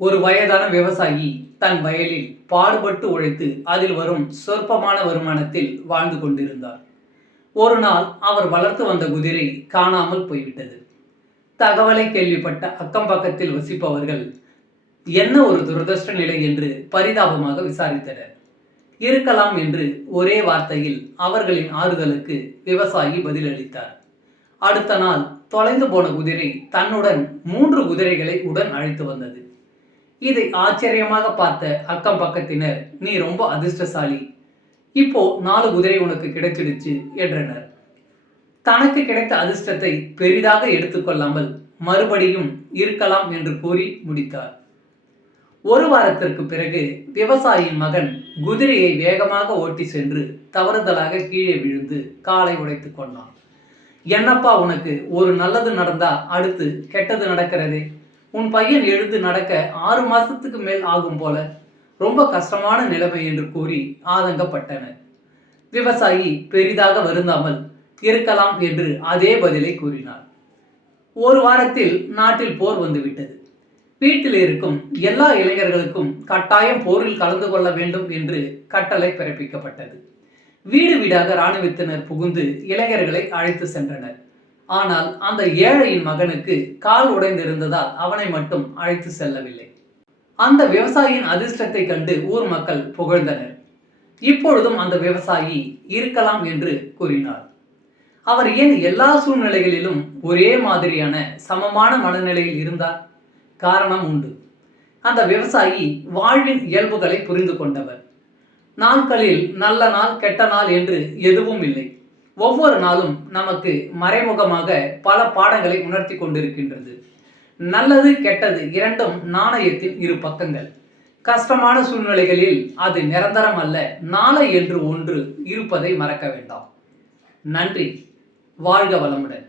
ஒரு வயதான விவசாயி தன் வயலில் பாடுபட்டு உழைத்து அதில் வரும் சொற்பமான வருமானத்தில் வாழ்ந்து கொண்டிருந்தார். ஒரு நாள் அவர் வளர்த்து வந்த குதிரை காணாமல் போய்விட்டது. தகவலை கேள்விப்பட்ட அக்கம் பக்கத்தில் வசிப்பவர்கள் என்ன ஒரு துரதிர்ஷ்ட நிலை என்று பரிதாபமாக விசாரித்தனர். இருக்கலாம் என்று ஒரே வார்த்தையில் அவர்களின் ஆறுதலுக்கு விவசாயி பதிலளித்தார். அடுத்த நாள் தொலைந்து போன குதிரை தன்னுடன் 3 குதிரைகளை உடன் அழைத்து வந்தது. இதை ஆச்சரியமாக பார்த்த அக்கம் பக்கத்தினர், நீ ரொம்ப அதிர்ஷ்டசாலி, இப்போ 4 குதிரை உனக்கு கிடைச்சிடுச்சு என்றனர். தனக்கு கிடைத்த அதிர்ஷ்டத்தை பெரிதாக எடுத்துக்கொள்ளாமல் மறுபடியும் இருக்கலாம் என்று கூறி முடித்தார். ஒரு வாரத்திற்கு பிறகு விவசாயியின் மகன் குதிரையை வேகமாக ஓட்டி சென்று தவறுதலாக கீழே விழுந்து காலை உடைத்து கொண்டான். என்னப்பா உனக்கு ஒரு நல்லது நடந்தா அடுத்து கெட்டது நடக்கிறதே, உன் பையன் எழுந்து நடக்க 6 மாசத்துக்கு மேல் ஆகும் போல, ரொம்ப கஷ்டமான நிலைமை என்று கூறி ஆதங்கப்பட்டனர். விவசாயி பெரிதாக வருந்தாமல் இருக்கலாம் என்று அதே பதிலை கூறினார். ஒரு வாரத்தில் நாட்டில் போர் வந்துவிட்டது. வீட்டில் இருக்கும் எல்லா இளைஞர்களுக்கும் கட்டாயம் போரில் கலந்து கொள்ள வேண்டும் என்று கட்டளை பிறப்பிக்கப்பட்டது. வீடு வீடாக இராணுவத்தினர் புகுந்து இளைஞர்களை அழைத்து சென்றனர். ஆனால் அந்த ஏழையின் மகனுக்கு கால் உடைந்திருந்ததால் அவனை மட்டும் அழைத்து செல்லவில்லை. அந்த விவசாயியின் அதிர்ஷ்டத்தை கண்டு ஊர் மக்கள் புகழ்ந்தனர். இப்பொழுதும் அந்த விவசாயி இருக்கலாம் என்று கூறினார். அவர் ஏன் எல்லா சூழ்நிலைகளிலும் ஒரே மாதிரியான சமமான மனநிலையில் இருந்தார்? காரணம் உண்டு. அந்த விவசாயி வாழ்வின் இயல்புகளை புரிந்து கொண்டவர். நாட்களில் நல்ல நாள் கெட்ட நாள் என்று எதுவும் இல்லை. ஒவ்வொரு நாளும் நமக்கு மறைமுகமாக பல பாடங்களை உணர்த்தி கொண்டிருக்கின்றது. நல்லது கெட்டது இரண்டும் நாணயத்தின் இரு பக்கங்கள். கஷ்டமான சூழ்நிலைகளில் அது நிரந்தரம் அல்ல, நாளை என்று ஒன்று இருப்பதை மறக்க வேண்டாம். நன்றி. வாழ்க வளமுடன்.